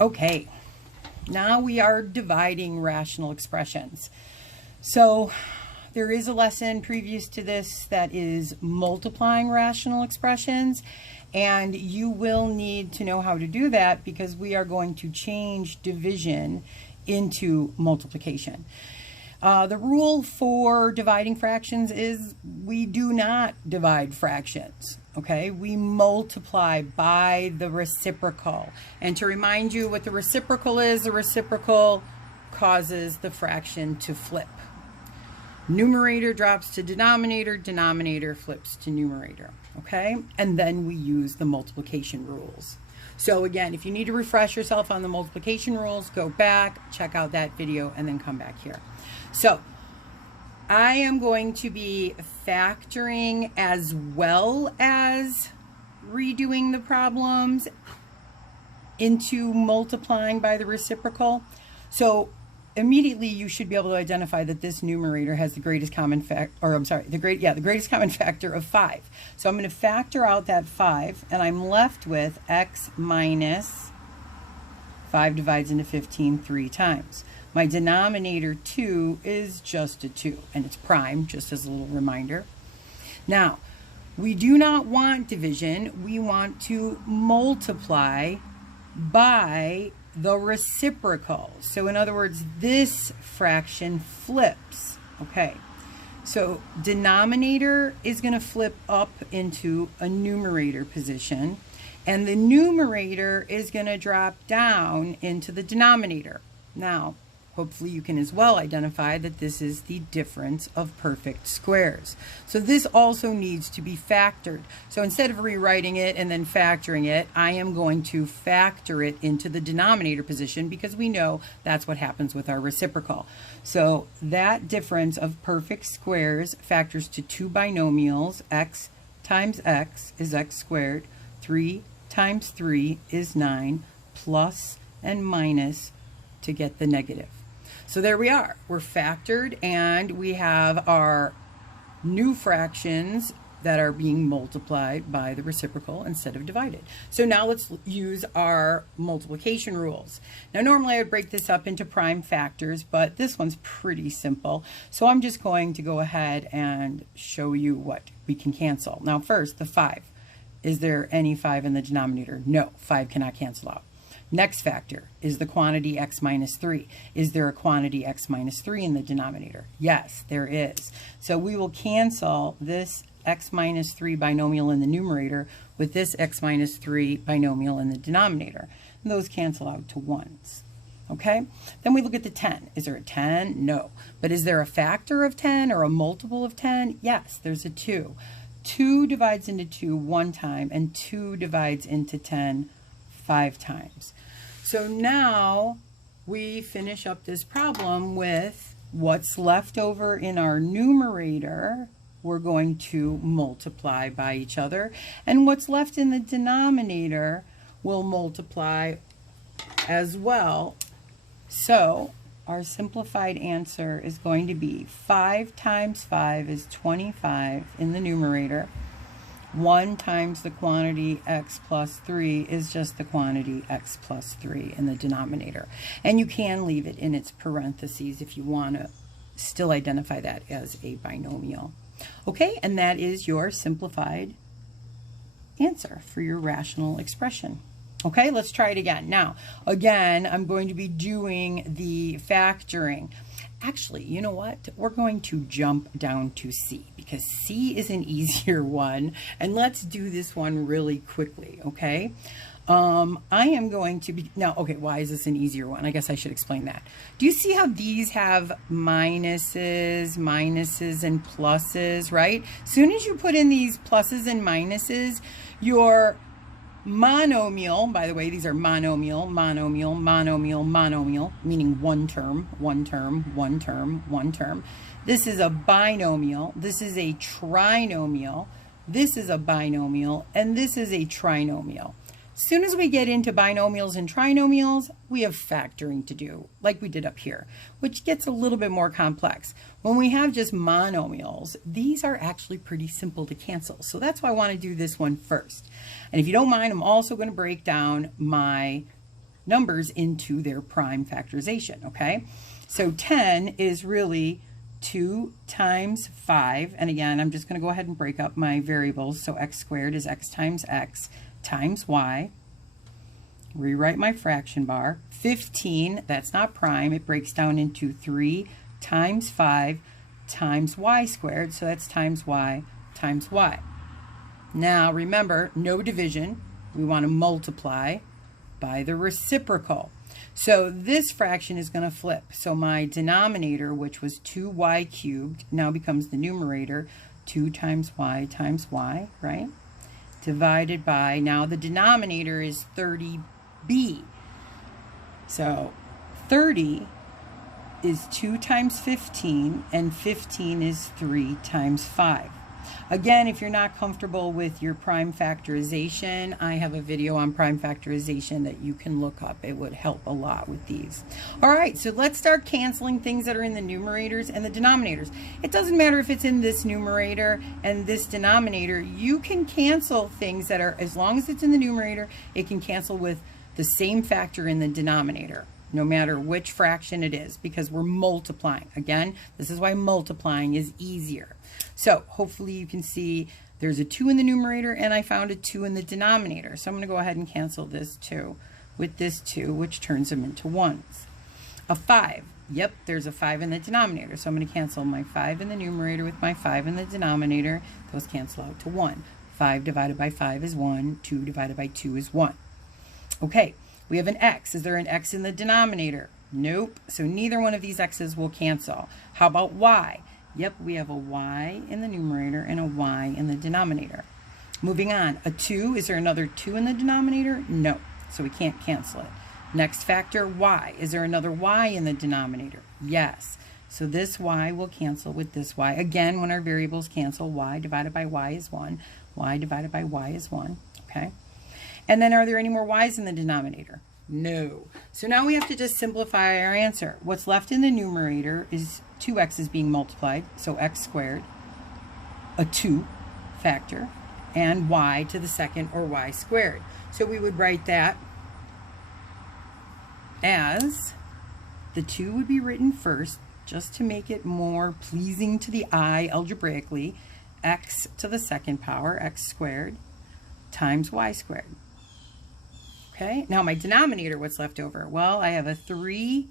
Okay, now we are dividing rational expressions. So there is a lesson previous to this that is multiplying rational expressions, and you will need to know how to do that because we are going to change division into multiplication. The rule for dividing fractions is we do not divide fractions, okay? We multiply by the reciprocal. And to remind you what the reciprocal is, the reciprocal causes the fraction to flip. Numerator drops to denominator, denominator flips to numerator, okay? And then we use the multiplication rules. So again, if you need to refresh yourself on the multiplication rules, go back, check out that video, and then come back here. So I am going to be factoring as well as redoing the problems into multiplying by the reciprocal. So immediately you should be able to identify that this numerator has the greatest common the greatest common factor of 5. So I'm going to factor out that 5, and I'm left with x minus 5 divides into 15 3 times. My denominator 2 is just a 2, and it's prime, just as a little reminder. Now, we do not want division. We want to multiply by the reciprocal. So in other words, this fraction flips. Okay, so denominator is going to flip up into a numerator position, and the numerator is going to drop down into the denominator. Now, hopefully you can as well identify that this is the difference of perfect squares. So this also needs to be factored. So instead of rewriting it and then factoring it, I am going to factor it into the denominator position because we know that's what happens with our reciprocal. So that difference of perfect squares factors to two binomials. X times x is x squared. 3 times 3 is 9, plus and minus to get the negative. So there we are. We're factored, and we have our new fractions that are being multiplied by the reciprocal instead of divided. So now let's use our multiplication rules. Now normally I would break this up into prime factors, but this one's pretty simple. So I'm just going to go ahead and show you what we can cancel. Now first, the 5. Is there any 5 in the denominator? No, 5 cannot cancel out. Next factor is the quantity x minus 3. Is there a quantity x minus 3 in the denominator? Yes, there is. So we will cancel this x minus 3 binomial in the numerator with this x minus 3 binomial in the denominator. And those cancel out to 1s. Okay? Then we look at the 10. Is there a 10? No. But is there a factor of 10 or a multiple of 10? Yes, there's a 2. 2 divides into 2 1 time, and 2 divides into 10 5 times. So now we finish up this problem with what's left over in our numerator. We're going to multiply by each other, and what's left in the denominator will multiply as well. So our simplified answer is going to be 5 times 5 is 25 in the numerator. 1 times the quantity x plus 3 is just the quantity x plus 3 in the denominator. And you can leave it in its parentheses if you want to still identify that as a binomial. Okay, and that is your simplified answer for your rational expression. Okay, let's try it again. Now, again, I'm going to be doing the factoring. Actually, you know what? We're going to jump down to C because C is an easier one, and let's do this one really quickly, okay? I am going to be, now, okay, why is this an easier one? I guess I should explain that. Do you see how these have minuses, and pluses, right? As soon as you put in these pluses and minuses, your monomial, by the way, these are monomial, meaning one term. This is a binomial, this is a trinomial, this is a binomial, and this is a trinomial. As soon as we get into binomials and trinomials, we have factoring to do, like we did up here, which gets a little bit more complex. When we have just monomials, these are actually pretty simple to cancel. So that's why I want to do this one first. And if you don't mind, I'm also going to break down my numbers into their prime factorization, okay? So 10 is really 2 times 5, and again, I'm just going to go ahead and break up my variables. So x squared is x times y. Rewrite my fraction bar. 15, that's not prime. It breaks down into 3 times 5 times y squared, so that's times y times y. Now remember, no division. We want to multiply by the reciprocal. So this fraction is going to flip. So my denominator, which was 2y cubed, now becomes the numerator, 2 times y, right? Divided by, now the denominator is 30b. So 30 is 2 times 15, and 15 is 3 times 5. Again, if you're not comfortable with your prime factorization, I have a video on prime factorization that you can look up. It would help a lot with these. All right, so let's start canceling things that are in the numerators and the denominators. It doesn't matter if it's in this numerator and this denominator. You can cancel things that are, as long as it's in the numerator, it can cancel with the same factor in the denominator, no matter which fraction it is, because we're multiplying. Again, this is why multiplying is easier. So hopefully you can see there's a 2 in the numerator and I found a 2 in the denominator. So I'm going to go ahead and cancel this 2 with this 2, which turns them into 1s. A 5. Yep, there's a 5 in the denominator. So I'm going to cancel my 5 in the numerator with my 5 in the denominator. Those cancel out to 1. 5 divided by 5 is 1. 2 divided by 2 is 1. Okay, we have an x. Is there an x in the denominator? Nope. So neither one of these x's will cancel. How about y? Yep, we have a y in the numerator and a y in the denominator. Moving on, a 2, is there another 2 in the denominator? No, so we can't cancel it. Next factor, y. Is there another y in the denominator? Yes. So this y will cancel with this y. Again, when our variables cancel, y divided by y is 1. Y divided by y is 1, okay? And then are there any more y's in the denominator? No. So now we have to just simplify our answer. What's left in the numerator is 2x's being multiplied, so x squared, a 2 factor, and y to the second, or y squared. So we would write that as, the 2 would be written first, just to make it more pleasing to the eye algebraically, x to the second power, x squared, times y squared. Okay, now my denominator, what's left over? Well, I have a 3,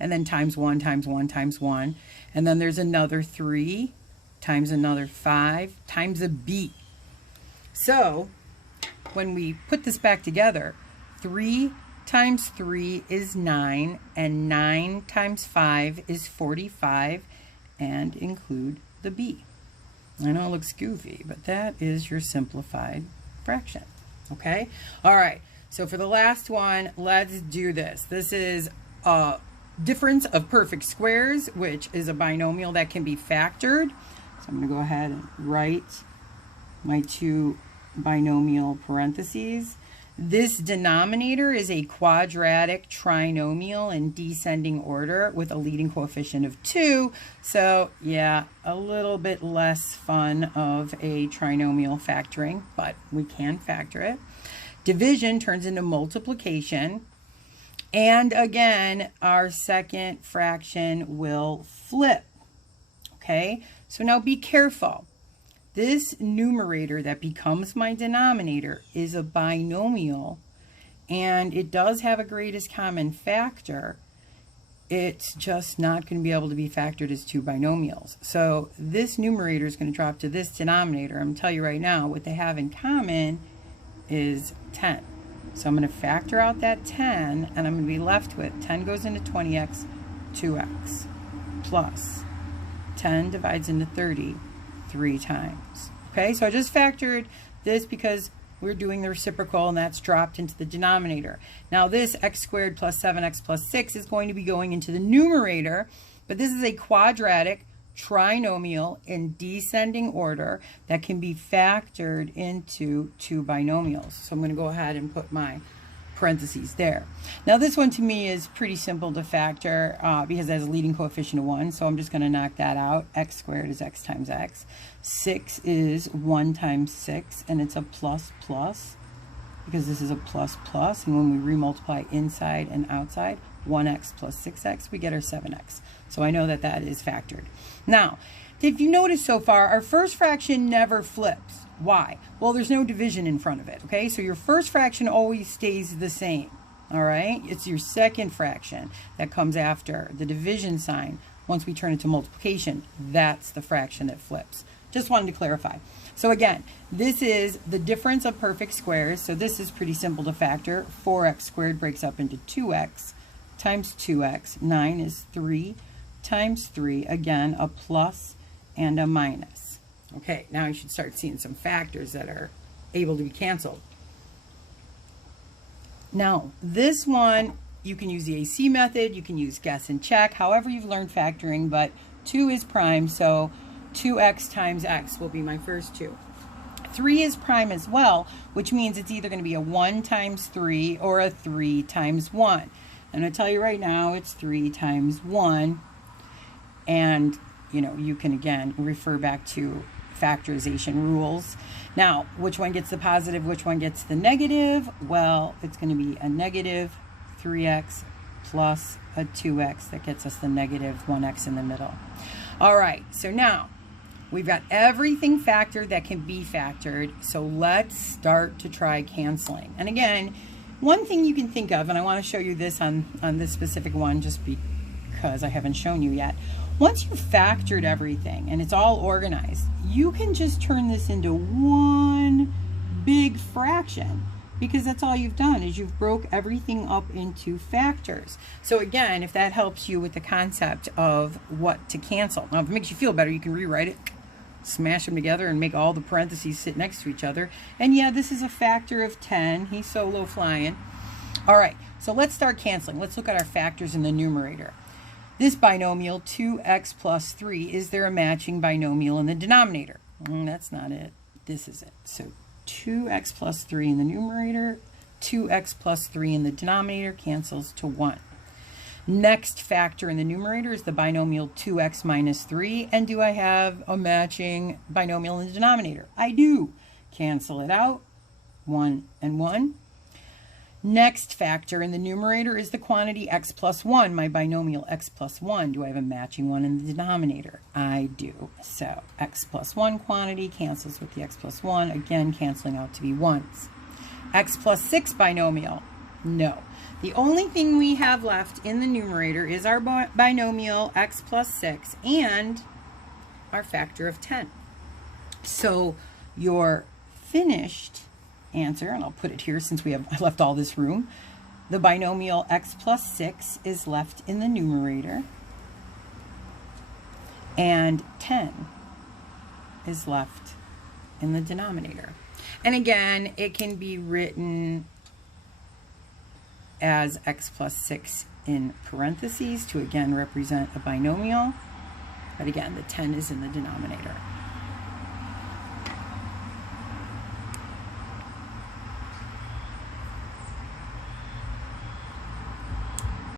and then times 1, times 1, times 1. And then there's another 3 times another 5 times a b. So when we put this back together, 3 times 3 is 9, and 9 times 5 is 45, and include the b. I know it looks goofy, but that is your simplified fraction. Okay? All right. So for the last one, let's do this. This is a difference of perfect squares, which is a binomial that can be factored. So I'm going to go ahead and write my 2 binomial parentheses. This denominator is a quadratic trinomial in descending order with a leading coefficient of 2. So yeah, a little bit less fun of a trinomial factoring, but we can factor it. Division turns into multiplication. And again, our second fraction will flip. Okay, so now be careful. This numerator that becomes my denominator is a binomial, and it does have a greatest common factor. It's just not going to be able to be factored as 2 binomials. So this numerator is going to drop to this denominator. I'm going to tell you right now, what they have in common is 10. So I'm going to factor out that 10, and I'm going to be left with 10 goes into 20x, 2x, plus 10 divides into 30 3 times. Okay, so I just factored this because we're doing the reciprocal, and that's dropped into the denominator. Now this x squared plus 7x plus 6 is going to be going into the numerator, but this is a quadratic trinomial in descending order that can be factored into 2 binomials. So I'm going to go ahead and put my parentheses there. Now this one to me is pretty simple to factor because it has a leading coefficient of 1, so I'm just going to knock that out. X squared is x times x. 6 is 1 times 6, and it's a plus plus. because this is a plus plus, and when we remultiply inside and outside, 1x plus 6x, we get our 7x. So I know that that is factored. Now, if you notice so far, our first fraction never flips. Why? Well, there's no division in front of it, okay? So your first fraction always stays the same, all right? It's your second fraction that comes after the division sign. Once we turn it to multiplication, that's the fraction that flips. Just wanted to clarify. So again, this is the difference of perfect squares. So this is pretty simple to factor. 4x squared breaks up into 2x times 2x. 9 is 3 times 3. Again, a plus and a minus. Okay, now you should start seeing some factors that are able to be canceled. Now, this one, you can use the AC method, you can use guess and check, however you've learned factoring, but 2 is prime, so 2x times x will be my first 2. 3 is prime as well, which means it's either going to be a 1 times 3 or a 3 times 1. I'm going to tell you right now, it's 3 times 1, and you know, you can again refer back to factorization rules. Now, which one gets the positive, which one gets the negative? Well, it's going to be a negative 3x plus a 2x that gets us the negative 1x in the middle. All right, so now we've got everything factored that can be factored, so let's start to try canceling. And again, one thing you can think of, and I want to show you this on this specific one just because I haven't shown you yet. Once you've factored everything and it's all organized, you can just turn this into one big fraction, because that's all you've done is you've broke everything up into factors. So again, if that helps you with the concept of what to cancel. Now, if it makes you feel better, you can rewrite it, smash them together, and make all the parentheses sit next to each other. And yeah, this is a factor of 10. He's solo flying. All right, so let's start canceling. Let's look at our factors in the numerator. This binomial, 2x plus 3, is there a matching binomial in the denominator? That's not it. This is it. So 2x plus 3 in the numerator, 2x plus 3 in the denominator cancels to 1. Next factor in the numerator is the binomial 2x minus 3. And do I have a matching binomial in the denominator? I do. Cancel it out. 1 and 1. Next factor in the numerator is the quantity x plus 1, my binomial x plus 1. Do I have a matching one in the denominator? I do. So x plus 1 quantity cancels with the x plus 1, again canceling out to be 1s. X plus 6 binomial? No. The only thing we have left in the numerator is our binomial x plus 6 and our factor of 10. So your finished answer, and I'll put it here since I left all this room, the binomial x plus 6 is left in the numerator and 10 is left in the denominator. And again, it can be written as x plus 6 in parentheses to again represent a binomial, but again the 10 is in the denominator.